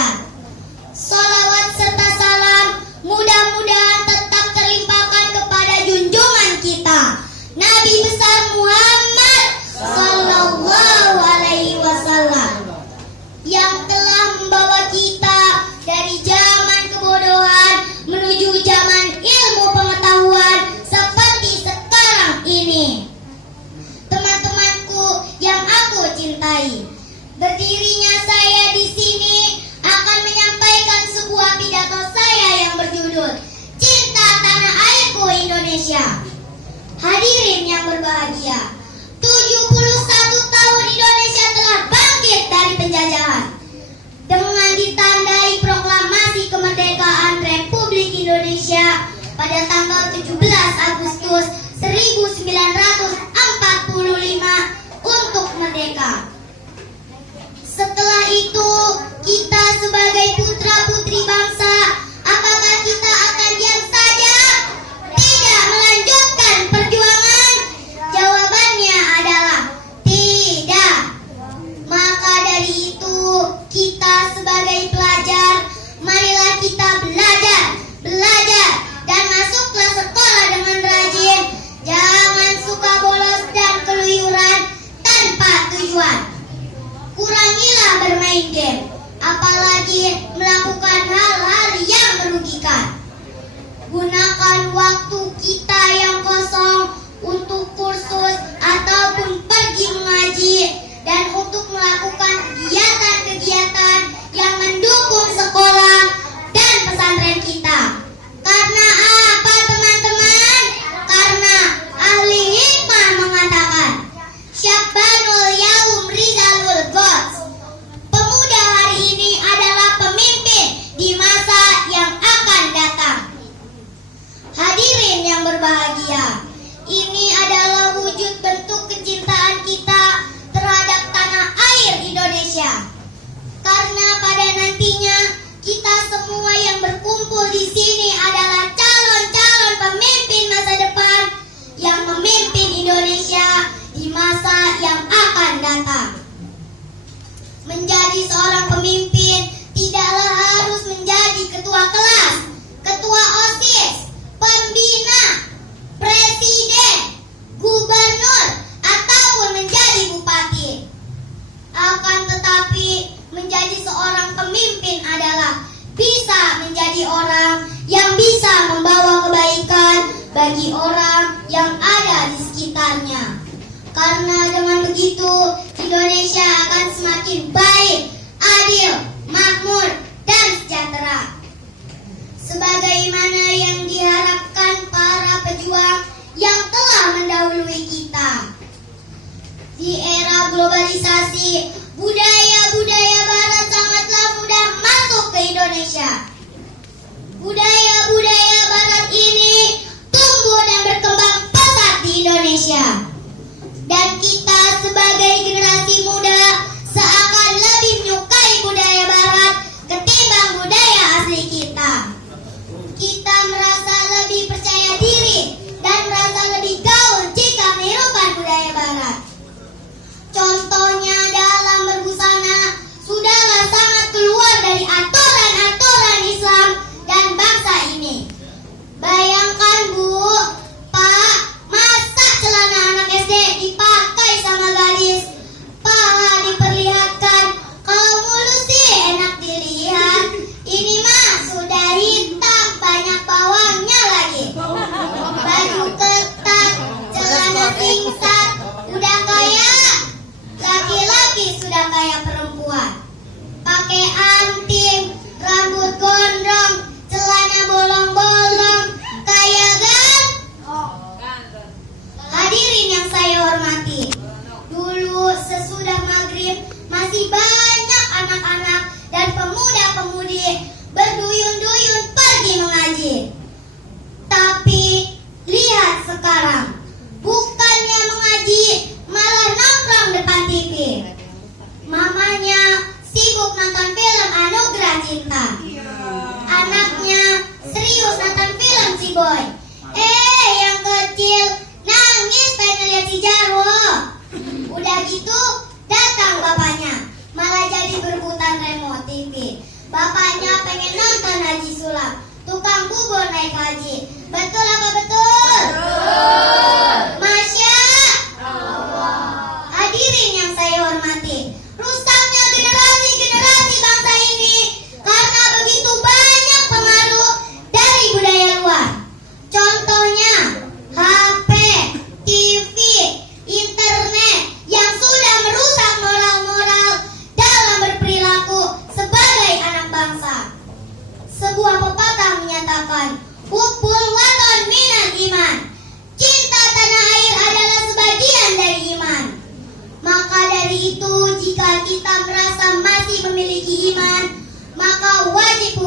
sekalian. Sholawat serta salam mudah-mudahan tetap terlimpahkan kepada junjungan kita, Nabi besar Muhammad Sallallahu Alaihi Wasallam, yang telah membawa kita dari zaman kebodohan menuju zaman ilmu pengetahuan seperti sekarang ini. Teman-temanku yang aku cintai, berdirinya saya di sini akan menyampaikan sebuah pidato saya yang berjudul Cinta Tanah Airku Indonesia. Hadirin yang berbahagia, 71 tahun Indonesia telah bangkit dari penjajahan dengan ditandai proklamasi kemerdekaan Republik Indonesia pada tanggal 17 Agustus 1945 untuk merdeka. Setelah itu, kita sebagai putra-putri bangsa, apakah kita akan diam saja? Tidak melanjutkan perjuangan? Jawabannya adalah tidak. Maka dari itu, kita sebagai pelajar, marilah kita belajar, dan masuklah sekolah dengan rajin. Jangan suka bolos dan keluyuran tanpa tujuan. Kurangilah bermain game, apalagi melakukan hal-hal yang merugikan. Gunakan waktu kita yang kosong untuk kursus ataupun pergi mengaji dan untuk melakukan kegiatan-kegiatan yang mendukung sekolah dan pesantren kita. Karena apa, teman-teman? Karena ahli hikmah mengatakan, Syabbanul yaum rizalul gods. Pemuda hari ini adalah pemimpin di masa yang akan datang. Hadirin yang berbahagia, ini adalah wujud bentuk kecintaan kita terhadap tanah air Indonesia. Karena pada nantinya kita semua yang berkumpul di sini adalah calon-calon pemimpin masa depan yang memimpin Indonesia di masa yang akan datang. Menjadi seorang pemimpin tidaklah harus menjadi ketua kelas, ketua OSIS, pembina, presiden, gubernur, ataupun menjadi bupati. Akan tetapi, menjadi seorang pemimpin adalah bisa menjadi orang yang bisa membawa kebaikan bagi orang yang ada di sekitarnya. Karena dengan begitu, Indonesia akan semakin baik, adil, makmur, dan sejahtera. Sebagaimana yang diharapkan para pejuang yang telah mendahului kita. Di era globalisasi, budaya-budaya barat sangatlah mudah masuk ke Indonesia. Budaya-budaya barat ini tumbuh dan berkembang pesat di Indonesia. Dan kita sebagai generasi muda seakan lebih menyukai budaya barat ketimbang budaya asli kita. Kita merasa lebih percaya diri dan merasa lebih gaul jika menirukan budaya barat. Contohnya dalam berbusana sudahlah sangat keluar dari aturan-aturan Islam dan bangsa ini. Bayangkan Bu, Pak, masa celana anak SD dipakai sama gadis? Paha diperlihatkan, kalau mulus sih enak dilihat. Ini mah sudah hitam, banyak bawangnya lagi. Baju ketat, celana singkat, udah kayak laki-laki sudah kayak perempuan. Pakai anting, rambut gondrong, celana bolong-bolong, kayak kan? Hadirin yang saya hormati, dulu sesudah maghrib masih banyak anak-anak dan pemuda-pemudi berduyun-duyun pergi mengaji. Tapi lihat sekarang, bukannya mengaji, malah nongkrong depan TV. Mamanya sibuk nonton film Anugerah Cinta. Anaknya serius nonton film Si Boy. Yang kecil nangis pengen lihat si Jarwo. Udah gitu datang bapaknya, malah jadi berebutan remote TV. tukang bubur naik haji. Betul apa betul? Masya Allah. Hadirin yang saya hormati, rusaknya generasi bangsa ini karena begitu banyak pengaruh dari budaya luar. Contohnya HP, TV, internet yang sudah merusak moral-moral dalam berperilaku sebagai anak bangsa. Sebuah pepatah menyatakan, hubbul waton minal iman. Cinta tanah air adalah sebagian dari iman. Maka dari itu, jika kita merasa masih memiliki iman, maka wajib